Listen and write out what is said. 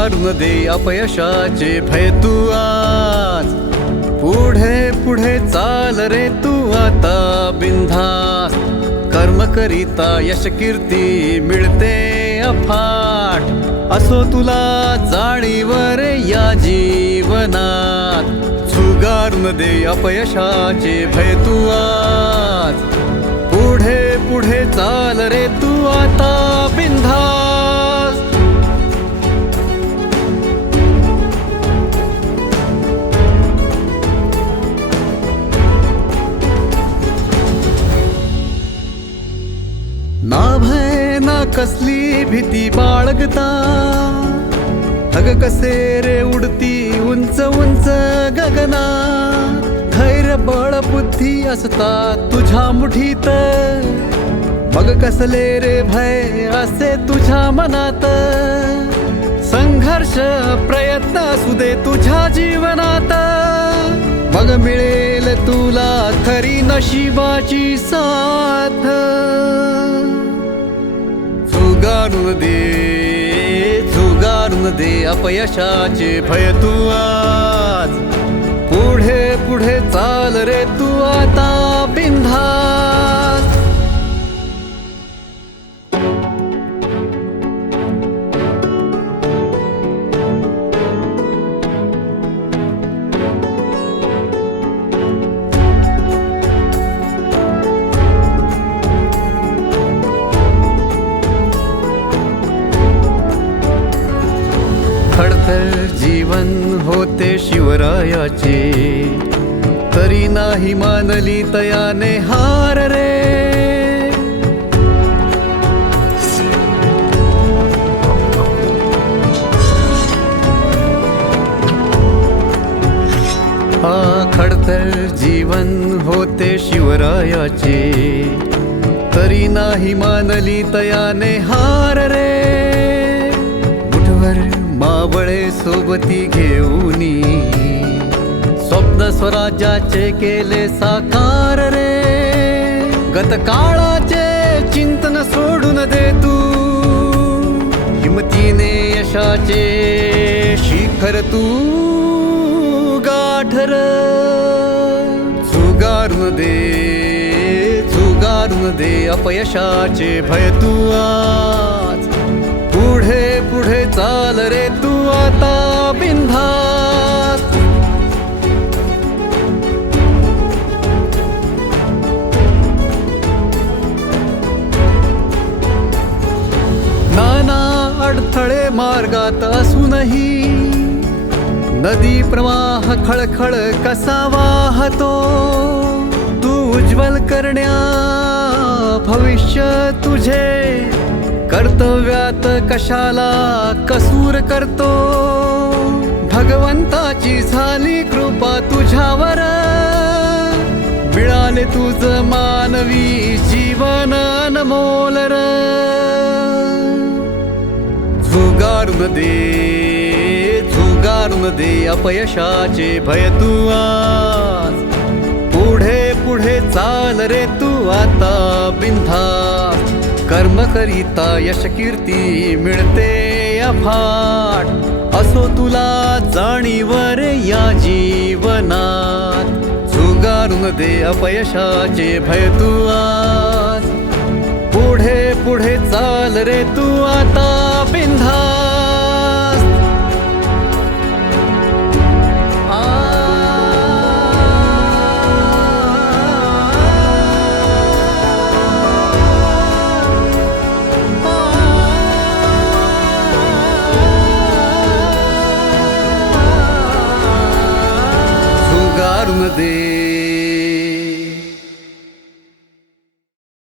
झुगारून दे अपयशाचे भय तू आज. पुढे पुढे चाल रे तू आता बिंधास कर्म करिता यश कीर्ती मिळते अफाट. असो तुला जाणीवर या जीवनात. झुगारून दे अपयशाचे भय तू आज. पुढे पुढे चाल रे तू आता बिंधास कसली भीती बाळगता? अग कसे रे उडती उंच उंच गगना? धैर्य बळ बुद्धी असता तुझ्या मुठीत. मग कसले रे भय असे तुझ्या मनात? संघर्ष प्रयत्न असू दे तुझ्या जीवनात. मग मिळेल तुला खरी नशिबाची साथ. दे झुगारून दे अपयशाचे भय तू आज जीवन होते शिवरायाचे. तरी नाही मानली तयाने हार रे. हा खडतर जीवन होते शिवरायाचे. तरी नाही मानली तयाने हार रे. मावळे सोबती घेऊनी स्वप्न स्वराज्याचे केले साकार रे. गत काळाचे चिंतन सोडून दे तू. हिमतीने यशाचे शिखर तू गाठर. झुगारून दे झुगारून दे अपयशाचे भय तू आ. चाल रे तू आता बिंधास नाना अडथळे मार्गात असूनही नदी प्रवाह खळखळ कसा वाहतो? तू उज्ज्वल करण्या भविष्य तुझे कर्तव्यात कशाला कसूर करतो? भगवंताची झाली कृपा तुझ्यावर. मिळाले तुझ मानवी जीवन अनमोल झुगारून दे झुगारून दे अपयशाचे भय तू आज. पुढे पुढे चाल रे तू आता बिंधा कर्म करिता यश कीर्ती मिळते अफाट. असो तुला जाणीवर या जीवनात. झुगारून दे अपयशाचे भय तू आज. पुढे पुढे चाल रे तू आता. Namadev